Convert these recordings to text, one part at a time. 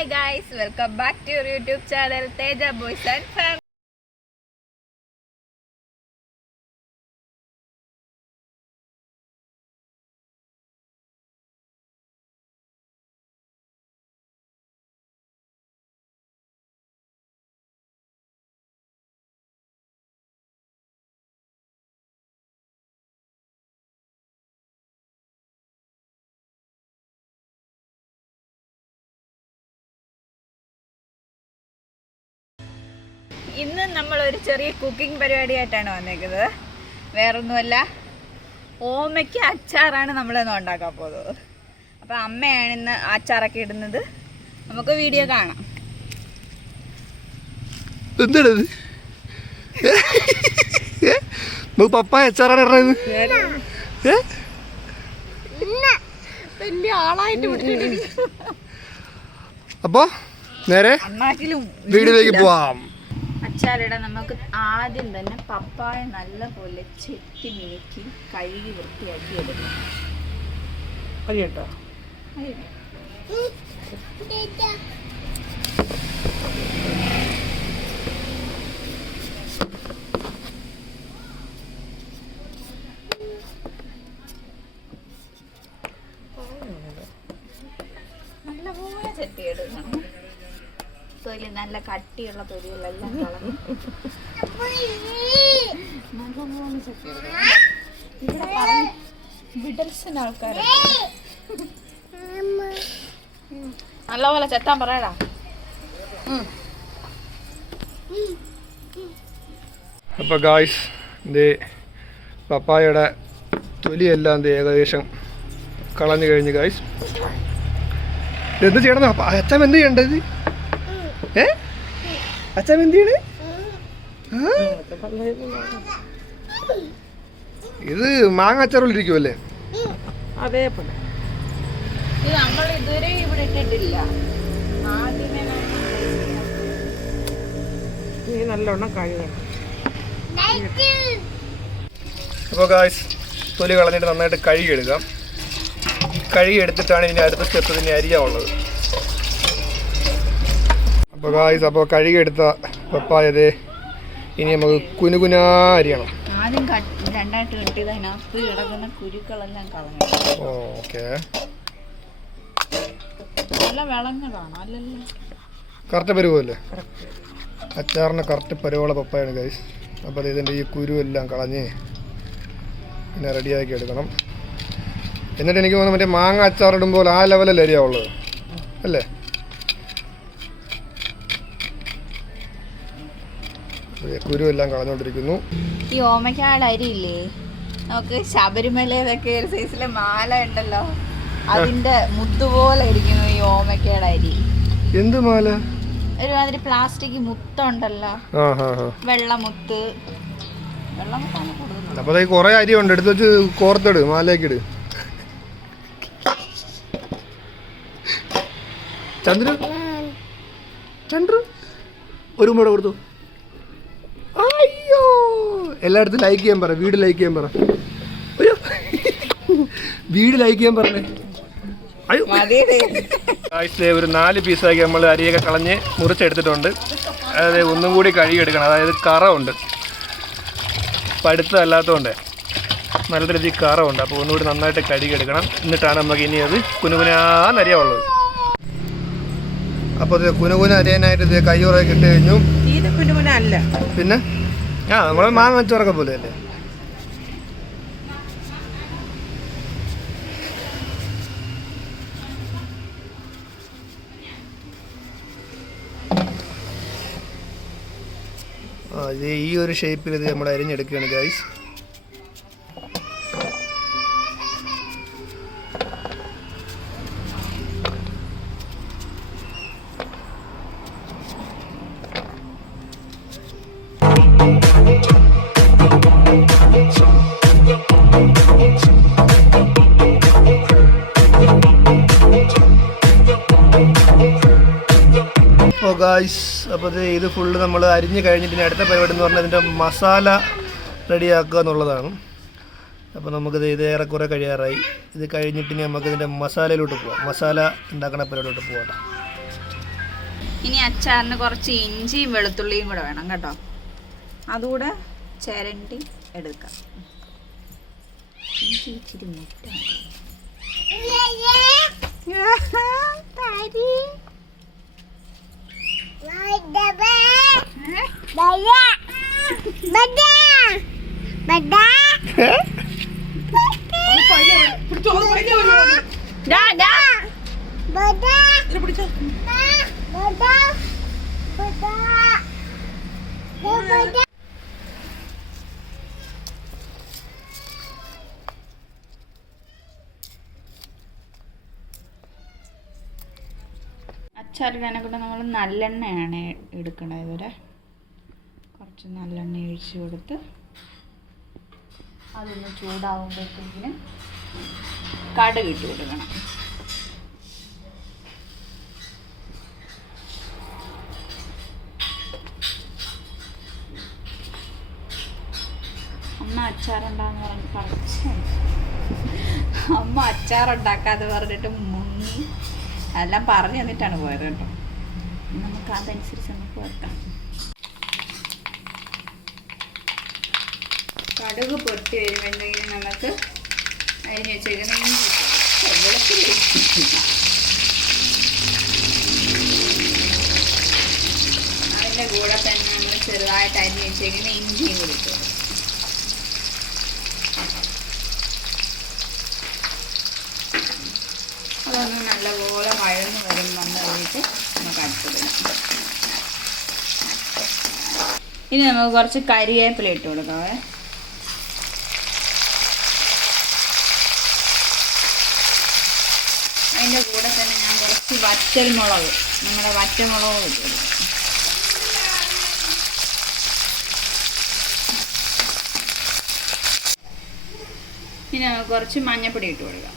Hi guys, welcome back to your YouTube channel Teja Boys and Family. ഇന്ന് നമ്മൾ ഒരു ചെറിയ കുക്കിംഗ് പരിപാടിയായിട്ടാണ് വന്നേക്കുന്നത്. വേറൊന്നുമല്ല, ഓമയ്ക്ക് അച്ചാറാണ് നമ്മളിന്ന് ഉണ്ടാക്കാൻ പോകുന്നത്. അപ്പം അമ്മയാണ് ഇന്ന് അച്ചാറൊക്കെ ഇടുന്നത്. നമുക്ക് വീഡിയോ കാണാം. എന്താണത്? പപ്പായ അച്ചാറാണ് ഇടുന്നത്. വലിയ ആളായിട്ട് അപ്പൊ നേരെ വീഡിയോയിലേക്ക് പോവാം. അച്ചാറിടാൻ നമുക്ക് ആദ്യം തന്നെ പപ്പായ നല്ലപോലെ ചെത്തി മിനുക്കി കഴുകി വൃത്തിയാക്കി എടുക്കണം. കേട്ടോ നല്ലപോലെ ചെത്തി എടുക്കണം. തൊലി നല്ല കട്ടിയുള്ള തൊലികളെല്ലാം കളഞ്ഞ് നല്ലപോലെ ചെത്തി എടുക്കണം. ഇവിടെ വിടൽസിന് ആൾക്കാരുണ്ട്. നല്ലപോലെ ചെത്താൻ പറയടാ. അപ്പൊ ഗായ്സ്, ഇത് പപ്പായയുടെ തൊലിയെല്ലാം ഏകദേശം കളഞ്ഞു കഴിഞ്ഞു. ഗായ്സ്, എന്ത് ചെയ്യണം? അച്ഛൻ എന്ത് ചെയ്യണ്ടത്? അച്ഛൻ എന്ത് ചെയ്യണേ? ഇത് മാങ്ങ അച്ചാറിലിരിക്കുമല്ലേ? അതേപോലെ ഇത് നമ്മൾ ഇതുവരെ ഇവിടെ ഇട്ടിട്ടില്ല. ആദ്യമേ നല്ലോണം കഴുകണം. അപ്പോൾ ഗായ്സ്, തൊലി കളഞ്ഞിട്ട് നന്നായിട്ട് കഴുകിയെടുക്കാം. കഴുകിയെടുത്തിട്ടാണ് ഇനി അടുത്ത സ്റ്റെപ്പ് പിന്നെ അരിയാവുള്ളത്. അപ്പോൾ ഗായ്സ്, അപ്പോൾ കഴുകിയെടുത്ത പപ്പായത് ഇനി നമുക്ക് കുനുകുനാ അരിയണം. ആദ്യം രണ്ടായിട്ട് കെട്ടിയത് അതിനകത്ത് കിടക്കുന്ന കുരുക്കളെല്ലാം കളഞ്ഞു. ഓക്കെ, നല്ല വിളഞ്ഞതാണ്. അല്ലല്ലോ, കറക്റ്റ് പരുവല്ലേ? അച്ചാറിന് കറക്റ്റ് പരുവമുള്ള പപ്പായാണ് ഗൈസ്. അപ്പോൾ ഇതിൻ്റെ ഈ കുരുവെല്ലാം കളഞ്ഞ് പിന്നെ റെഡിയാക്കി എടുക്കണം. എന്നിട്ട് എനിക്ക് തോന്നുന്നു മറ്റേ മാങ്ങ അച്ചാറിടുമ്പോൾ ആ ലെവലല്ലേ അരിയാവുള്ളത് അല്ലേ? കുരുവെല്ലാം കളഞ്ഞുകൊണ്ടിരിക്കുന്നു. ഈ ഓമയ്ക്കാട് അരിയില്ലേ, നമുക്ക് ശബരിമലയിലൊക്കെ ഒരു സൈസിലെ മാല ഉണ്ടല്ലോ, അതിന്റെ മുത്തുപോലെ ഇരിക്കുന്നു ഈ ഓമയ്ക്കാട് അരി. എന്ത് മാല? ഒരുമാതിരി പ്ലാസ്റ്റിക് മുത്തുണ്ടല്ലോ, വെള്ളമുത്ത്. വെള്ളമുത്താണ് കൂടുതൽ. അപ്പോൾ അത് കുറേ അരി ഉണ്ട്, എടുത്ത് വെച്ച് കോർത്തിട്, മാലയ്ക്കിട്. ചന്ദ്രു ചന്ദ്രു ഒരു കൂടെ കൊടുത്തു. അയ്യോ, എല്ലായിടത്തും ലൈക്ക് ചെയ്യാൻ പറ. വീട് ലൈക്ക് ചെയ്യാൻ പറ. അയ്യോ, വീട് ലൈക്ക് ചെയ്യാൻ പറഞ്ഞേ. അയ്യോ, ഒരു 4 പീസാക്കി നമ്മൾ അരിയൊക്കെ കളഞ്ഞ് മുറിച്ചെടുത്തിട്ടുണ്ട്. അതായത് ഒന്നും കൂടി കഴുകിയെടുക്കണം. അതായത് കറമുണ്ട്, പഴുത്തല്ലാത്തതുകൊണ്ട് നല്ല രീതിയിൽ കറമുണ്ട്. അപ്പോൾ ഒന്നുകൂടി നന്നായിട്ട് കഴുകിയെടുക്കണം. എന്നിട്ടാണ് നമുക്ക് ഇനി അത് കുനുകുനാന്ന് അരിയാവുള്ളത്. അപ്പോൾ ഇത് കുനുകുന അരിയാനായിട്ട് ഇത് കയ്യുറയൊക്കെ ഇട്ട് കഴിഞ്ഞു. പിന്നെ നമ്മൾ മാങ്ങ അച്ചാറൊക്കെ പോലെ അല്ലേ? ഇത് ഈ ഒരു ഷേപ്പിൽ ഇത് നമ്മൾ അരിഞ്ഞെടുക്കുകയാണ് ഗൈസ്. അപ്പോൾ ഗായ്സ്, അപ്പോൾ ഇത് ഫുള്ള് നമ്മൾ അരിഞ്ഞ് കഴിഞ്ഞിട്ട് അടുത്ത പരിപാടി എന്ന് പറഞ്ഞാൽ ഇതിൻ്റെ മസാല റെഡിയാക്കുക എന്നുള്ളതാണ്. അപ്പോൾ നമുക്കിത് ഏറെക്കുറെ കഴിയാറായി. ഇത് കഴിഞ്ഞിട്ട് നമുക്കിതിൻ്റെ മസാലയിലോട്ട് പോവാം. മസാല ഉണ്ടാക്കുന്ന പരിപാടിയിലോട്ട് പോകാം. ഇനി അച്ചാറിന് കുറച്ച് ഇഞ്ചിയും വെളുത്തുള്ളിയും കൂടെ വേണം കേട്ടോ. അതുകൂടെ ചിരണ്ടി എടുക്കാം. ഇഞ്ചി ഇച്ചിരി മുറ്റാണ്. അച്ചാറിടാനെ കൊണ്ട് നമ്മൾ നല്ലെണ്ണയാണ് എടുക്കണത്. ഇവരെ കുറച്ച് നല്ലെണ്ണ ഒഴിച്ച് കൊടുത്ത് അതൊന്ന് ചൂടാവുമ്പോഴത്തേക്കിന് കടുക് ഇട്ട് കൊടുക്കണം. അമ്മ അച്ചാറുണ്ടാന്ന് പറഞ്ഞ് അമ്മ അച്ചാറുണ്ടാക്കാതെ പറഞ്ഞിട്ട് മുങ്ങി എല്ലാം പറഞ്ഞു തന്നിട്ടാണ് പോയത് കേട്ടോ. നമുക്ക് അതനുസരിച്ച് നമുക്ക് വെക്കാം. കടുക് പൊട്ടി വരുമ്പോഴത്തേക്കും നമുക്ക് അരിഞ്ഞ് വെച്ചേക്കുന്ന അതിൻ്റെ കൂടെ തന്നെ നമ്മൾ ചെറുതായിട്ട് അരിഞ്ഞ് വെച്ചേക്കുന്ന ഇഞ്ചിയും കൂടി ഇട്ടു. അതൊന്ന് നല്ലപോലെ വഴന്ന് വരുമ്പോൾ കഴിഞ്ഞിട്ട് നമുക്ക് അടുത്തിടാം. ഇനി നമുക്ക് കുറച്ച് കരിവേപ്പില ഇട്ട് കൊടുക്കാവേ. അതിൻ്റെ കൂടെ തന്നെ ഞാൻ കുറച്ച് വറ്റൽമുളക്, നമ്മുടെ വറ്റമുളക് ഇട്ട് കൊടുക്കാം. ഇനി നമുക്ക് കുറച്ച് മഞ്ഞൾപ്പൊടി ഇട്ട് കൊടുക്കാം.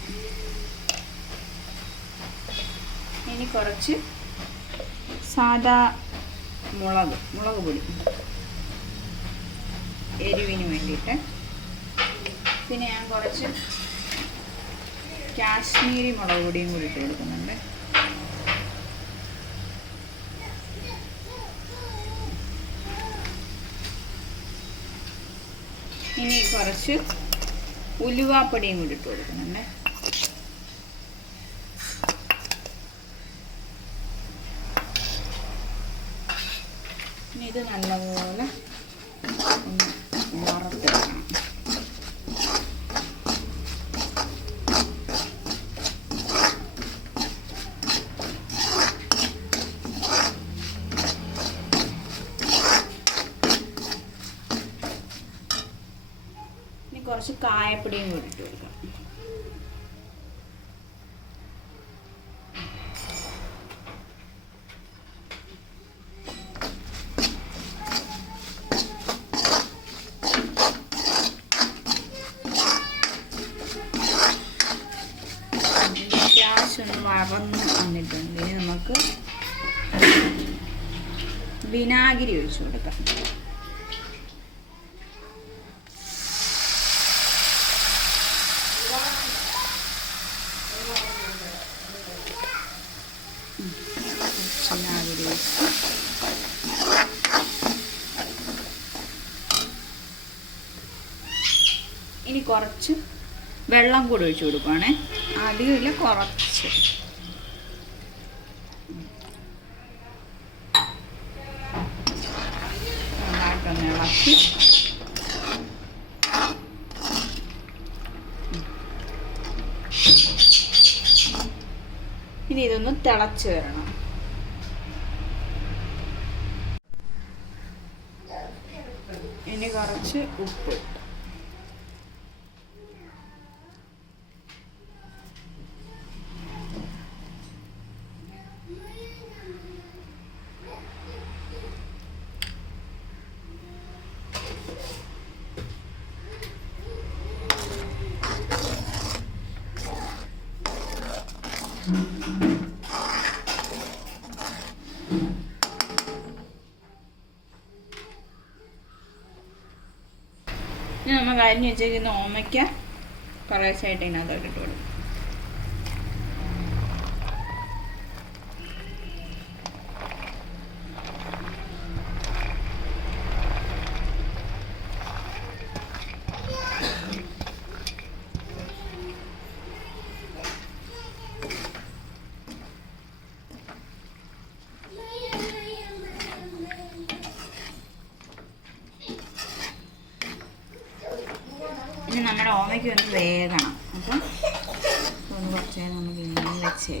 ഇനി കുറച്ച് സാദാ മുളക് പൊടി എരിവിന് വേണ്ടിയിട്ട്. പിന്നെ ഞാൻ കുറച്ച് കാശ്മീരി മുളക് പൊടിയും കൂടി ഇട്ട് കൊടുക്കുന്നുണ്ട്. ഇനി കുറച്ച് ഉലുവാപ്പൊടിയും കൂടി ഇട്ട് കൊടുക്കുന്നുണ്ട്. ഇനി ഇത് നല്ലപോലെ ഒന്ന് വറുത്തെടുക്കണം. ഇനി കുറച്ച് കായപ്പൊടിയും കൂടി ഇട്ട് കൊടുക്കാം. ഒന്ന് വറന്ന് വന്നിട്ടുണ്ട്. ഇനി നമുക്ക് വിനാഗിരി ഒഴിച്ചു കൊടുക്കാം. വിനാഗിരി ഒഴിച്ച് ഇനി കുറച്ച് വെള്ളം കൂടി ഒഴിച്ചു കൊടുക്കുവാണേ. അധികമില്ല, കുറച്ച്. നന്നായിട്ടൊന്ന് ഇളക്കി ഇനി ഇതൊന്ന് തിളച്ച് വരണം. ഇനി കുറച്ച് ഉപ്പ്. ഇനി നമ്മൾ അരിഞ്ഞ് വെച്ചിരിക്കുന്ന ഓമയ്ക്ക കുറേശ്ശായിട്ട് ഇതിനകത്തോട്ട് ഇട്ട് കൊടുക്കും. ഓമയ്ക്ക് ഒന്ന് വേകണം. അപ്പം ഒന്ന് കുറച്ച് നേരം നമുക്ക് ഇങ്ങനെ വെച്ച്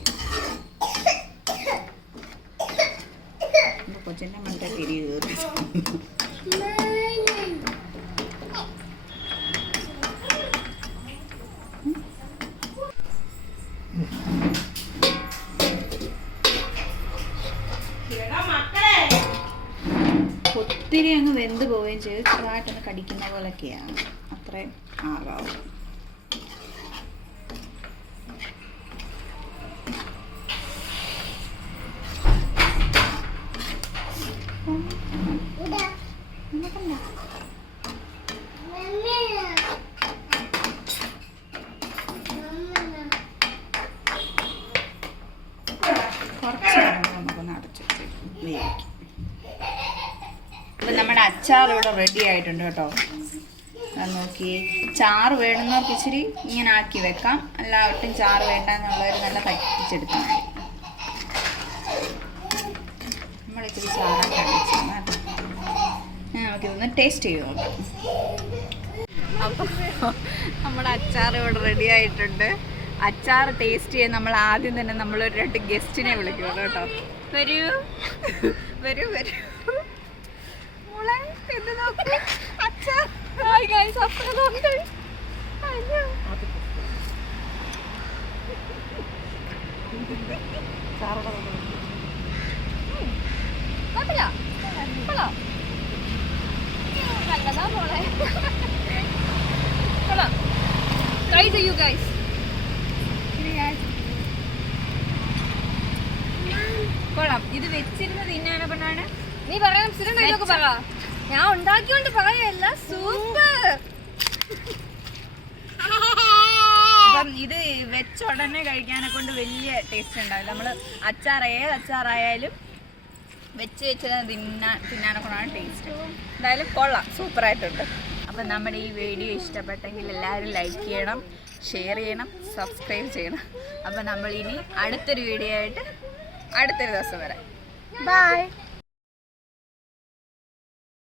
കൊച്ചിൻ്റെ മണ്ടേ തിരി കയറി. ഒത്തിരി അങ്ങ് വെന്ത് പോവുകയും ചെയ്ത് ചെറുതായിട്ടൊന്ന് കടിക്കുന്ന പോലൊക്കെയാണ്. അത്രയും ആകാവും. കുറച്ച് നമുക്കൊന്ന് അടച്ചിട്ട് വേവിക്കും. അപ്പം നമ്മുടെ അച്ചാർ ഇവിടെ റെഡി ആയിട്ടുണ്ട് കേട്ടോ. അത് നോക്കി, ചാറ് വേണമെന്നവർക്ക് ഇച്ചിരി ഇങ്ങനെ ആക്കി വെക്കാം, അല്ല ഒട്ടും ചാറ് വേണ്ട എന്നുള്ളവർ നല്ല പറ്റിച്ചെടുത്താൽ മതി. നമ്മളിച്ചിരി ചാറാക്കി വെച്ചാൽ നമുക്കിതൊന്ന് ടേസ്റ്റ് ചെയ്ത് നോക്കാം. അപ്പം നമ്മുടെ അച്ചാർ ഇവിടെ റെഡി ആയിട്ടുണ്ട്. അച്ചാർ ടേസ്റ്റ് ചെയ്യാൻ നമ്മൾ ആദ്യം തന്നെ നമ്മളൊരു 2 ഗസ്റ്റിനെ വിളിക്കണം കേട്ടോ. വരൂ വരൂ വരൂ. ഇത് നോക്ക്, അച്ചാർ. ഹായ് ഗൈസ്, അപ്പുറത്തുണ്ട്. അയ്യോ, നല്ലതാ മോളെ. ട്രൈ ചെയ്യൂ ഗൈസ്. കൊള്ളാം. ഇത് വെച്ചിരുന്ന് തിന്നാനെ കൊണ്ടാണ് നീ പറയാൻ സ്ഥിരം പറ. ഞാൻ ഉണ്ടാക്കിയോണ്ട് പറയല്ല, സൂപ്പർ. അപ്പം ഇത് വെച്ച ഉടനെ കഴിക്കാനെ കൊണ്ട് വലിയ ടേസ്റ്റ് ഉണ്ടാവില്ല. നമ്മൾ ഏത് അച്ചാറായാലും വെച്ച് തിന്നാനെ കൊണ്ടാണ് ടേസ്റ്റ്. എന്തായാലും കൊള്ളാം, സൂപ്പറായിട്ടുണ്ട്. അപ്പം നമ്മുടെ ഈ വീഡിയോ ഇഷ്ടപ്പെട്ടെങ്കിൽ എല്ലാവരും ലൈക്ക് ചെയ്യണം, ഷെയർ ചെയ്യണം, സബ്സ്ക്രൈബ് ചെയ്യണം. അപ്പം നമ്മൾ ഇനി അടുത്തൊരു വീഡിയോ ആയിട്ട് അടുത്തൊരു ദിവസം വരാം. ബൈ.